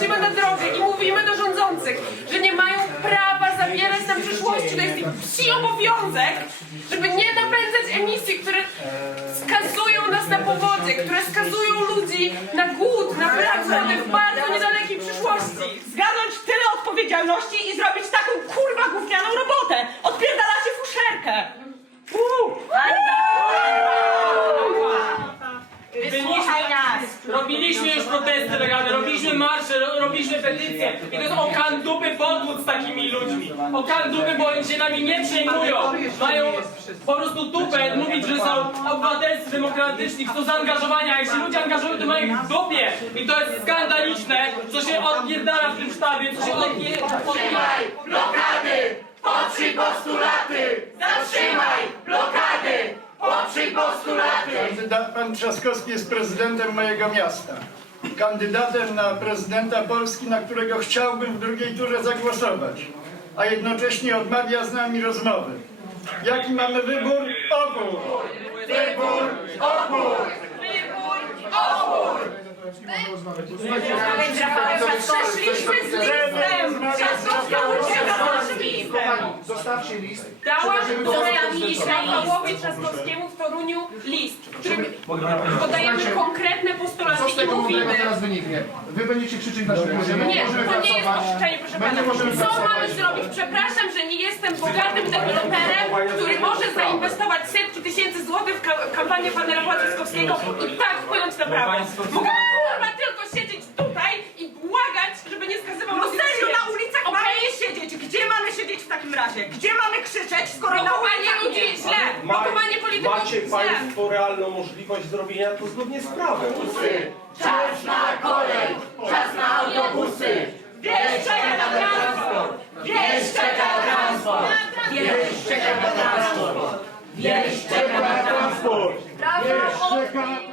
wychodzimy na drogę i mówimy do rządzących, że nie mają prawa zabierać nam przyszłości. To jest ich psi obowiązek, żeby nie napędzać emisji, które skazują nas na powodzie, które skazują ludzi na głód, na brak wody w bardzo niedalekiej przyszłości. Zgarnąć tyle odpowiedzialności i zrobić taką kurwa gównianą robotę! Odpierdalacie fuszerkę! Uuu. Wysłuchaj nas! Robiliśmy już protesty legalne, robiliśmy marsze, ro- robiliśmy petycje i to jest okan dupy podwód z takimi ludźmi. Okan dupy, bo oni się nami nie przejmują. Mają po prostu dupę mówić, że są obywatelscy, demokratyczni, chcą zaangażowania. Jak się ludzie angażują, to mają ich w dupie. I to jest skandaliczne, co się odpierdala w tym sztabie, co się odpie- blokady! Poprzyj postulaty! Zatrzymaj blokady! Poprzyj postulaty! Kandydat, pan Trzaskowski jest prezydentem mojego miasta. Kandydatem na prezydenta Polski, na którego chciałbym w drugiej turze zagłosować, a jednocześnie odmawia z nami rozmowy. Jaki mamy wybór? Opór! Wybór, opór! Przeszliśmy z listem! Trzaskowska ucieka z listem! Zostawcie list. Dałam Zostawiliśmy Pawłowi Trzaskowskiemu Toruniu list, w którym podajemy konkretne Co postulaty z i tego mądrego mówimy. teraz wyniknie? Wy będziecie krzyczeć na że my nie Nie, możemy to nie jest pracować. proszę My nie pana. możemy Co pracować. mamy zrobić? Przepraszam, że nie jestem bogatym deweloperem, który może zainwestować setki tysięcy złotych w ka- kampanię pana Rafała Trzaskowskiego i tak wpłynąć na prawo. Mogę kurwa tylko siedzieć tutaj i błagać, żeby nie skazywał No serio, na ulicach mamy nie siedzieć! Gdzie mamy siedzieć w takim razie? Gdzie mamy krzyczeć, skoro na macie Państwo realną możliwość zrobienia to zgodnie z prawem. Czas na kolej! Czas na autobusy! Wiesz, czeka na transport! Wiesz, czeka na transport! Wiesz, czeka na transport! Wiesz, czeka na transport! Wiesz, czeka na transport!